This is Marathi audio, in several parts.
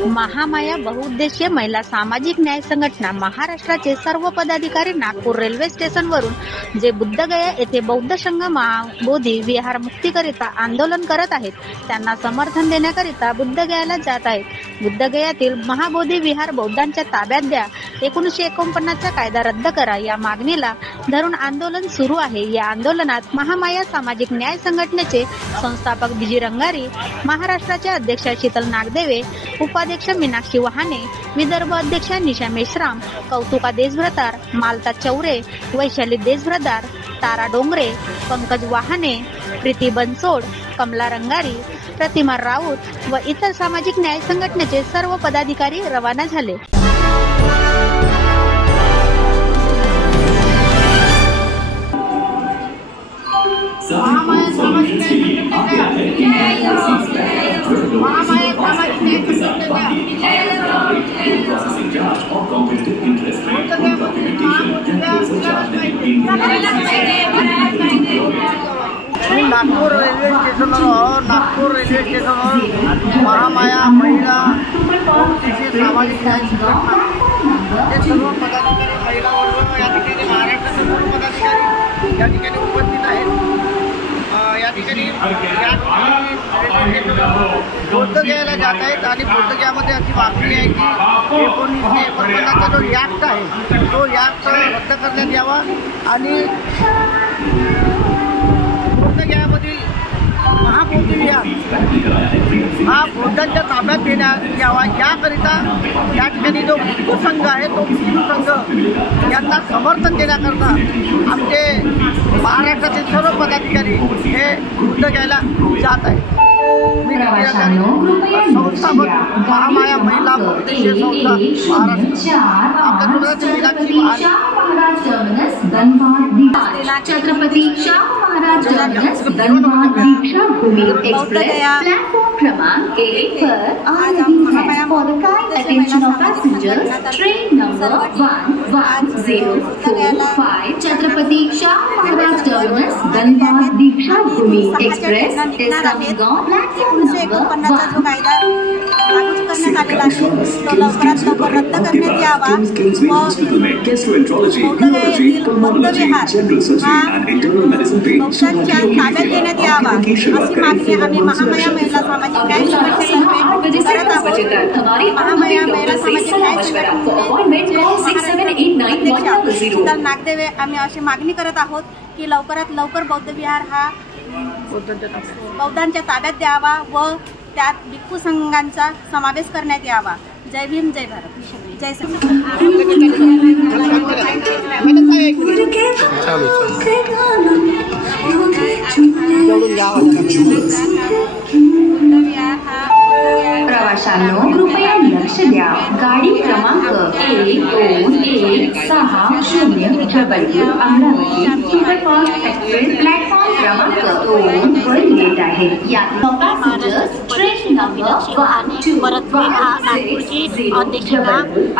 महामाया बहुउद्देशीय महिला सामाजिक न्याय संघटना महाराष्ट्राचे सर्व पदाधिकारी नागपूर रेल्वे स्टेशनवरून जे बुद्धगया येथे बौद्ध संघ महाबोधी विहार मुक्तीकरिता आंदोलन करत आहेत त्यांना समर्थन देण्याकरिता बुद्धगयाला जात आहेत. बुद्धगयातील महाबोधी विहार बौद्धांच्या ताब्यात द्या, 1949चा कायदा रद्द करा या मागणीला धरून आंदोलन सुरू आहे. या आंदोलनात महामाया सामाजिक न्याय संघटनेचे संस्थापक बिजी रंगारी, महाराष्ट्राचे अध्यक्ष शीतल नागदेवे, उपाध्यक्ष मीनाक्षी वहाने, विदर्भ अध्यक्ष निशा मेश्राम, कौतुका देशभ्रतार, मालता चौरे, वैशाली देशभ्रतार, तारा डोंगरे, पंकज वहाने, प्रीती बनसोड, कमला रंगारी, प्रतिमा राऊत व इतर सामाजिक न्याय संघटनेचे सर्व पदाधिकारी रवाना झाले. नागपूर रेल्वे स्टेशनवर महामाया महिला बहुउद्देशीय सामाजिक न्याय संघटना हे सर्व पदाधिकारी महिला वर्ग या ठिकाणी महाराष्ट्राचे सर्व पदाधिकारी या ठिकाणी उपस्थित आहेत. या ठिकाणी बौद्धगयाला जात आहेत आणि बौद्धगयामध्ये अशी मागणी आहे की 1949चा जो ॲक्ट आहे तो ॲक्ट रद्द करण्यात यावा आणि बौद्धगयामधील महाबोधी विहार हा बौद्धांच्या ताब्यात देण्यात यावा याकरिता या ठिकाणी जो भिक्खू संघ आहे तो भिक्खू संघ यांना समर्थन देण्याकरता आमचे महाराष्ट्रातील सर्व पदाधिकारी हे बुद्धगयाला जात आहेत. संस्थापक महामाया महिला बहुउद्देशीय संस्था महाराष्ट्र आपल्यासोबत Meenakshi Chhatrapati Shahu Maharaj terminus Dhanbad Diksha Bhoomi express platform क्रमांक 1 पर आ रही है. For the kind attention of passengers, train number 11045 Chhatrapati Shahu Maharaj terminus Dhanbad Diksha Bhoomi express is coming on platform number 1. करण्यात आलेला आहे तो लवकरात लवकर रद्द करण्यात यावा व बौद्धविहार हा बौद्धांच्या ताब्यात देण्यात यावा अशी मागणी आम्ही महामाया महिला सामाजिक न्याय संघटनेतर्फे करत आहोत. महामाया महिला सामाजिक न्याय संघटनेचे शीतल नागदेवे आम्ही अशी मागणी करत आहोत की लवकरात लवकर बौद्धविहार हा बौद्धांच्या ताब्यात द्यावा व त्यात भिक्खू संघांचा समावेश करण्यात यावा. जय भीम, जय भारत, जय प्रवाशांनो कृपया लक्ष द्या. गाडी क्रमांक 1216 Jabalpur Amravati superfast express platform क्रमांक 2 वर येत आहे. यात पॅसेंजर्स ट्रेन नंबर 1 परत नागपूरची अध्यक्षता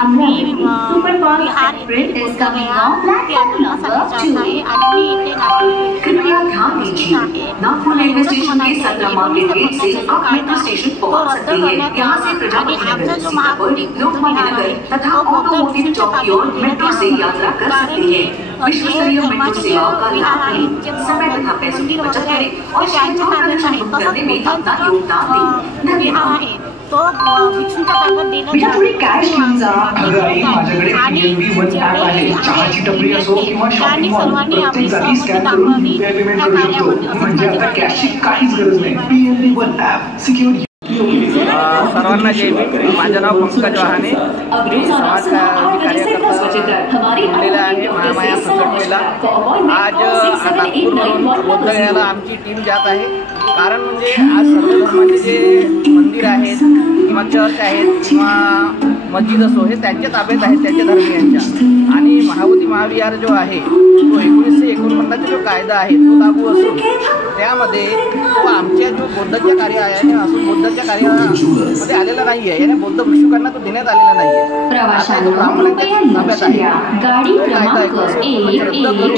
मी विहार is coming on platform number 2. आणि मी इथे कृपया ध्यान दीजिए, नागपुर रेलवे स्टेशन के 17 मार्केट गेट से आप मेट्रो स्टेशन पहुंच सकते हैं. यहाँ से प्रजापति नगर, सीतापुर, लोकमान्य नगर तथा ऑटोमोटिव चौक की ओर मेट्रो से यात्रा कर सकते हैं. विश्व स्तरीय मेट्रो सेवाओं का लाभ लें, समय तथा पैसों की बचत करें और शांतिपूर्ण आरक्षण बुक करने में अपना योगदान दें. धन्यवाद. तो भिक्षूंच्या ताब्यात देण्यात बेटा थोडी कॅश घेऊन जा. आणि चहाची टपरी असो किंवा शॉपिंग मॉल प्रत्येक जागी स्कॅन करून UPI पेमेंट करू शकतो. म्हणजे आता कॅशची काहीच गरज नाही. PNB one app secure. सर्वांना जय भीम. माझं नाव पंकज वहाने, मी समाज कार्यकर्ता आहे महामाया संघटनेला. आज नागपूरवरून बौद्धगयाला आमची टीम जात आहे. कारण म्हणजे आज सर्व धर्माचे जे मंदिर आहेत किंवा चर्च आहेत किंवा मस्जिद असो हे त्यांच्या ताब्यात आहेत, त्यांच्या धर्मियांच्या. आणि महाबोधी महाविहार जो आहे तो 1949 जो कायदा आहे तो लागू असून त्यामध्ये तो आमच्या जो बौद्धच्या कार्यालयाने असून बौद्धच्या कार्यालयामध्ये आलेला नाही आहे. याने बौद्ध भिक्षुकांना तो देण्यात आलेला नाही आहे. प्रवाशांनो कृपया लक्ष द्या. गाडी क्रमांक 1104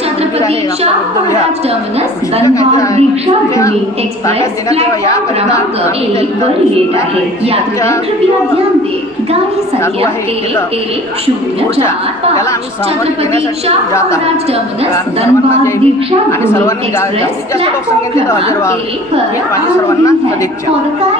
Chhatrapati Shahu Maharaj terminus Dhanbad Dikshabhoomi express platform क्रमांक 1 वर येत आहे. यात्रा कृपया ध्यान दे. गाडी संख्या 1105 Chhatrapati Shahu Maharaj terminus Dhanbad Dikshabhoomi express platform क्रमांक 1 पर सर्वांना सदिच्छा.